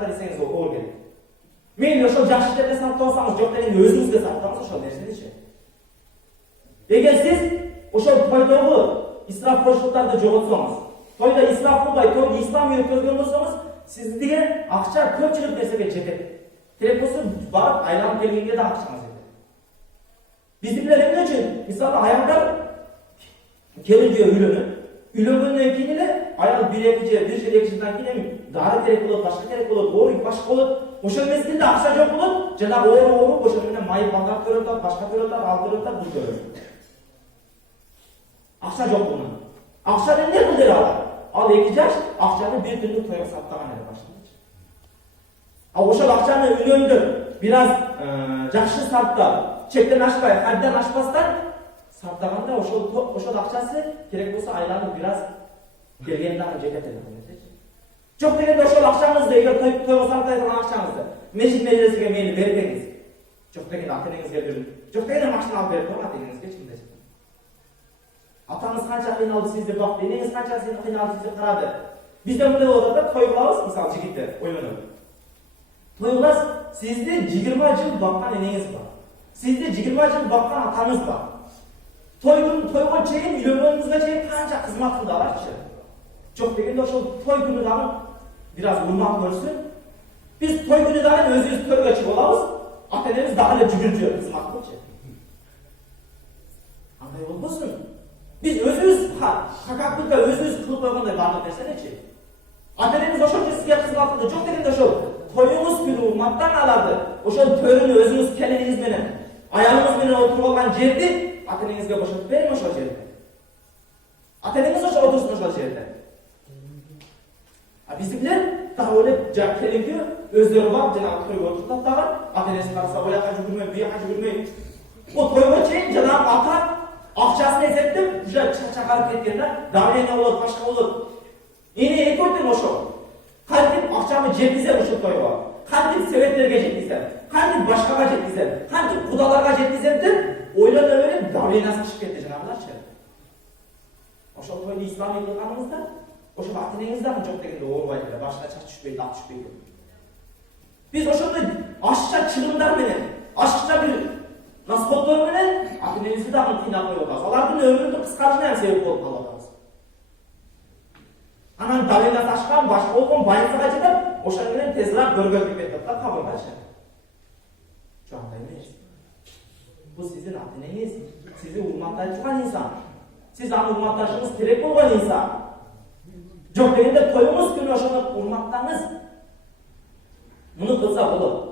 deseniz o gerek. Meyli ошол жакшы жерде сактабасаңыз, жок дегенде өзүңүзгө сактаңыз ошол нерсени. Эгер сиз ошол тойдогу исраф кылыштарды жоготсоңуз, тойда исраф кылбай, тойду исламий өткөзгөн болсоңуз, сизге акча көпчүлүк нерсеге жетет. Керек болсо барып айланып келгенге да акчаңыз жетет. Биздикилер эмне үчүн? Мисалы аялдар келинге үйлөнөт. Үйлөнгөндөн кийин эле аял 1-2 жылдан кийин дары керек болот, башка керек болот, ооруп башка болот. Ошол мезгилде акча жок болот, жана ооруп ошол менен май балдар төлөтөт, башка төлөтөт, ал төлөтөт, бул төлөтөт. Акча жок bunun. Акчаны эмне кылдыр ал 2 жаш акчаны бир күндүк тойго саттаган эле башында. Ал ошол акчаны үйлөндүр, бир аз жакшы саттап, чектен ашпай, haddan ашпастан саттаганда ошол акчасы керек болсо айланып бир аз келгенде аны жетет эле. Жок дегенде ошол акчаңызды эгер тойго сартай турган акчаңызды мешит медресеге мейли бербеңиз. Жок дегенде ата-энеңизге берип, жок дегенде машина алып берип койгон ата-энеңизге чындап. Атаңыз канча кыйналды сизди бакты, энеңиз канча кыйналды сизди карады. Бизде мындай болот да, той кылабыз, мисалы жигиттер ойлонот. Той кыласыз, сизди 20 жыл баккан энеңиз бар. Сизди 20 жыл баккан атаңыз бар. Тойго чейин, үйлөнгөнүңүзгө чейин канча кызмат кылды аларчы. Жок дегенде ошол той күнү дагы бир аз урмат көрсүн. Биз той күнү дагы өзүбүз төргө чыгып алабыз, ата-энебиз дагы эле жүгүрүп жүрөт кызмат кылчы. Андай болбосун. Biz özümüz hakaklıkla özümüz kılıp koyğanday bardıq dersene-çi. Ata-enemiz ошол sizge kızmat kıldı. Жок дегенде ошол toyuңuz күнү урматтан алады. Ошол төрүнү өзүңүз келиниңиz менен, аялыңыз менен отуруп алган жерди ата-энеңизге бошотуп бериң ошол жерде. Ата-энеңиз ошол отурсун ошол жерде. А биздикилер так эле жак келинге өздөрү барып жанагы тойго отуртат дагы, ата-энеси караса ояка жүгүрмөй, бияка жүгүрмөй. О тойго чейин жанагы ата акчасын эсептеп, уже чакарып кеткен да, давление болот, башка болот. Эне экөөтүн ошол. Кантип акчаны жеткизем ошол тойго? Кантип себептерге жеткизем? Кантип башкага жеткизем? Кантип кудаларга жеткизем деп ойлоно берип, давлениясы чыгып кетти жанагыларчы. Ошол тойду исламий кылганыңызда, ошол ата-энеңиз дагы жок дегенде оорубайт эле, башына чач түшпөйт, ак түшпөйт. Биз ошондой ашыкча чыгымдар менен, ашыкча бир наскоттор менен ата-энебизди дагы кыйнап коюп атабыз. Алардын өмүрүнүн кыскарышына ham себеп болуп калып атабыз. Анан давлениясы ашкан, башка болгон больницага жетип, ошол менен тезирээк көргөзүп кетип да кабыргачы. Жок андай эмес. Бул сиздин ата-энеңиз, сизди урматтай турган инсан. Сиз аны урматташыңыз керек болгон инсан. Жок дегенде тоюңуз күнү ошону урматтаңыз. Муну кылса болот.